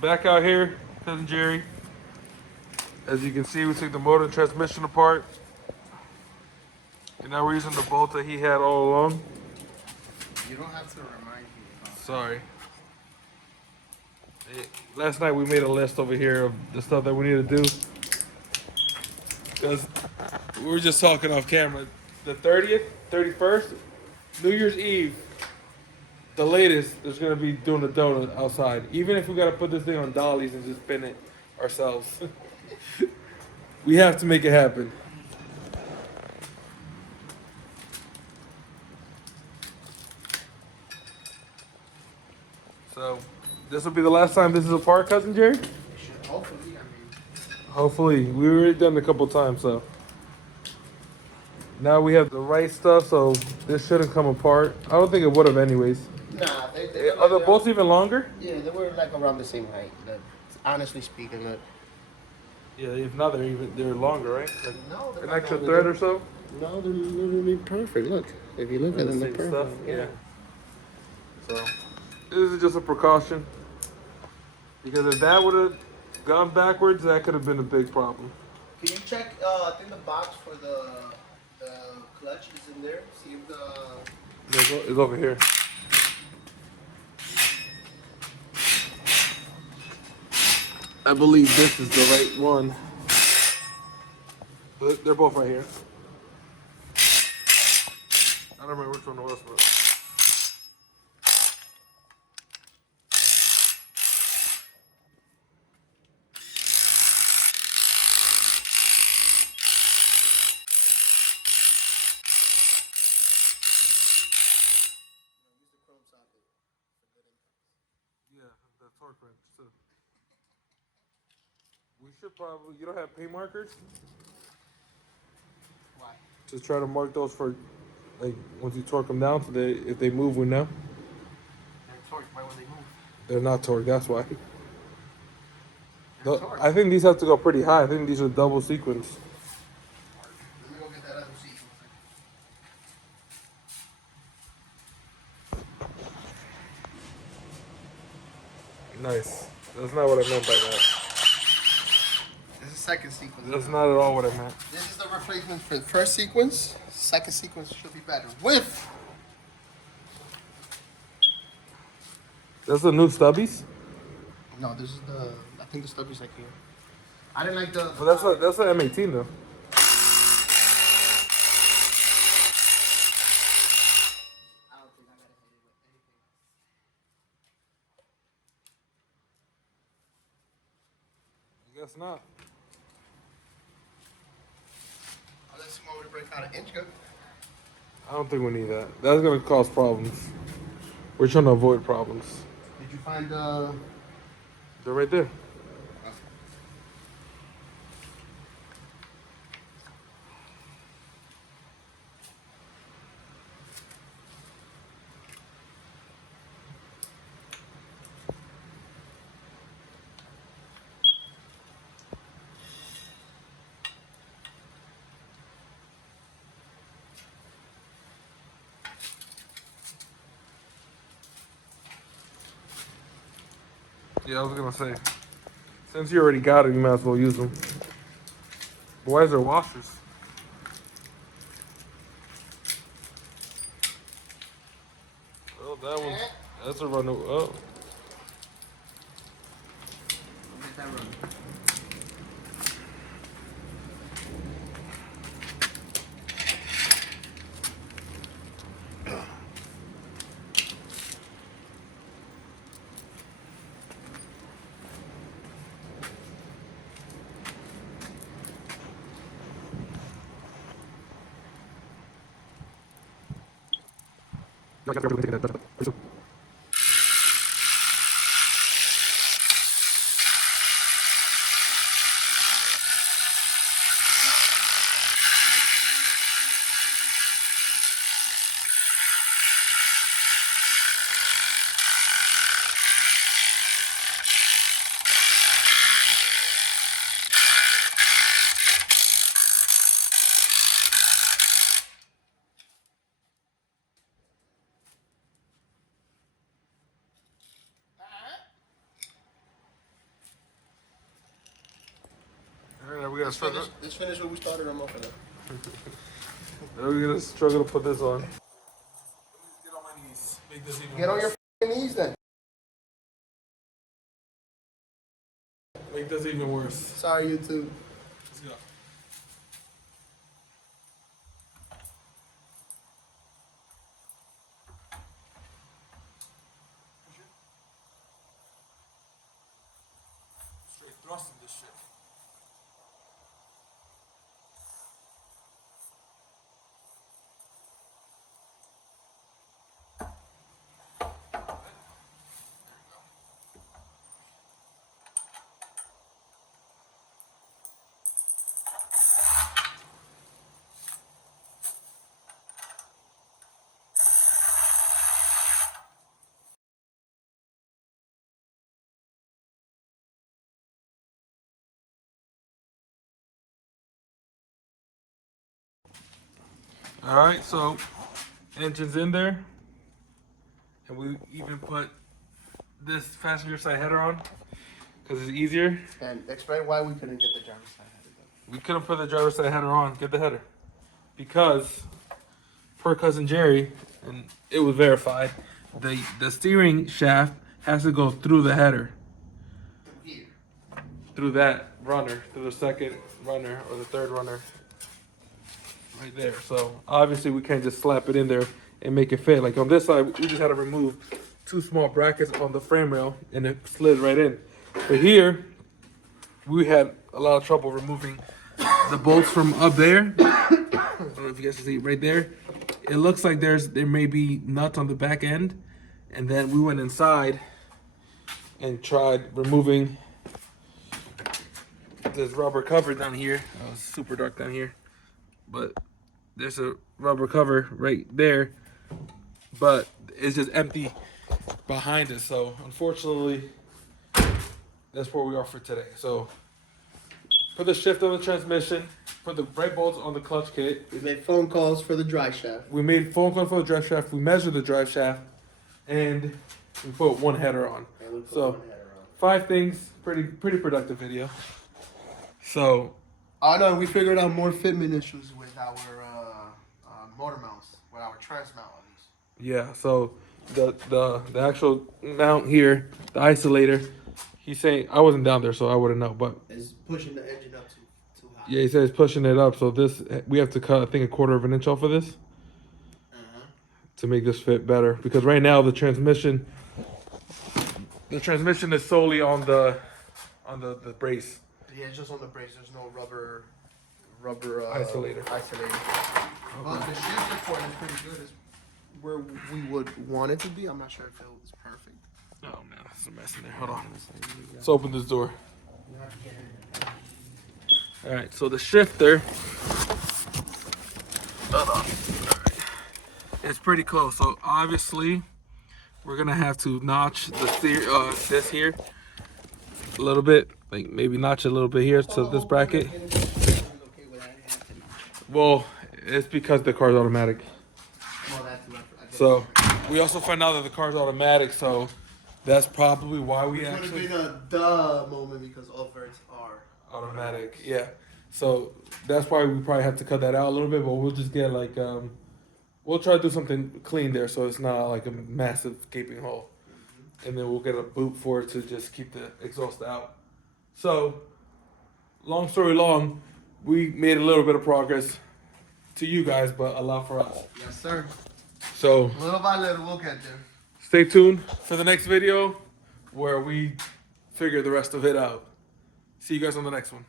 Back out here, cousin Jerry. As you can see, we took the motor and transmission apart, and now we're using the bolt that he had all along. You don't have to remind me. Sorry. Last night we made a list over here of the stuff that we need to do. Because we were just talking off camera. The 30th, 31st, New Year's Eve, the latest, there's going to be doing a donut outside. Even if we got to put this thing on dollies and just spin it ourselves. We have to make it happen. So, this will be the last time this is apart, cousin Jerry? Hopefully, I mean. Hopefully. We've already done it a couple times, so. Now we have the right stuff, so this shouldn't come apart. I don't think it would have anyways. Nah, Are the bolts even longer? Yeah, they were like around the same height. Honestly speaking, look. Yeah, if not, they're longer, right? Like No, they're an not extra longer. thread or so? No, they're literally perfect. Look, if you look at them, they're Same perfect. stuff, yeah. So, this is just a precaution. Because if that would have gone backwards, that could have been a big problem. Can you check? I think the box for the clutch is in there. See if the. It's over here. I believe this is the right one. They're both right here. I don't remember which one it was, but. Yeah, the torque wrench too. We should probably. You don't have paint markers? Why? Just try to mark those for, like, once you torque them down, so they, if they move, we know. They're torqued. Why would they move? They're not torqued, that's why. They're torqued. I think these have to go pretty high. I think these are double sequence. Let me go get that other seat. Nice. That's not what I meant by that. This is second sequence. That's not at all what I meant. This is the replacement for the first sequence. Second sequence should be better. With. That's the new stubbies? No, this is the. I think the stubbies like here. I didn't like the. But that's an M18 though. I don't think I gotta hit it with anything. I guess not. Unless you want me to break out an inch gun. I don't think we need that. That's gonna cause problems. We're trying to avoid problems. Did you find They're right there. Yeah, I was gonna say, since you already got it, you might as well use them. But why is there washers? Oh, that one. That's a run. Oh, Get that run. we gotta struggle. Let's finish what we started on Muffin. Now we're gonna struggle to put this on. Get on my knees. Make this even Get on worse. your f***ing knees then. Make this even worse. Sorry, YouTube. Let's go. Straight thrusting this shit. All right, so engine's in there, and we even put this passenger side header on because it's easier. And explain why we couldn't get the driver's side header done. We couldn't put the driver's side header on, get the header, because per cousin Jerry, and it was verified, the steering shaft has to go through the header, Here. through that runner, through the second runner or the third runner. Right there. So obviously we can't just slap it in there and make it fit. Like on this side, we just had to remove 2 small brackets on the frame rail and it slid right in. But here, we had a lot of trouble removing the bolts from up there. I don't know if you guys can see right there. It looks like there may be nuts on the back end. And then we went inside and tried removing this rubber cover down here. Oh, it's super dark down here. But there's a rubber cover right there, but it's just empty behind it. So unfortunately, that's where we are for today. So put the shift on the transmission, put the brake bolts on the clutch kit. We made phone calls for the drive shaft. We made phone calls for the drive shaft. We measured the drive shaft, and we put one header on. And we put So one header on. 5 things. Pretty productive video. So. Oh no, we figured out more fitment issues with our motor mounts, with our trans mount at least. Yeah, so the actual mount here, the isolator, he's saying, I wasn't down there, so I wouldn't know, but It's pushing the engine up too high. yeah, he says pushing it up. So this, we have to cut, I think, 1/4 of an inch off of this to make this fit better. Because right now the transmission is solely on the brace. Yeah, it's just on the brace. There's no rubber Isolator. Well, the shifter port is pretty good. It's where we would want it to be. I'm not sure if it was perfect. Oh man, that's a mess in there. Hold on. Let's open this door. All right, so the shifter. Hold on. All right. It's pretty close. So obviously, we're gonna have to notch this here a little bit, like maybe notch a little bit here to this bracket. Well, it's because the car's automatic. So we also find out that the car's automatic, so that's probably why we It would have actually been a duh moment because all verts are automatic. Yeah. So that's why we probably have to cut that out a little bit, but we'll just get like we'll try to do something clean there so it's not like a massive gaping hole. And then we'll get a boot for it to just keep the exhaust out. So, long story long, we made a little bit of progress to you guys, but a lot for us. Yes, sir. So, Little by little, we'll get there. stay tuned for the next video where we figure the rest of it out. See you guys on the next one.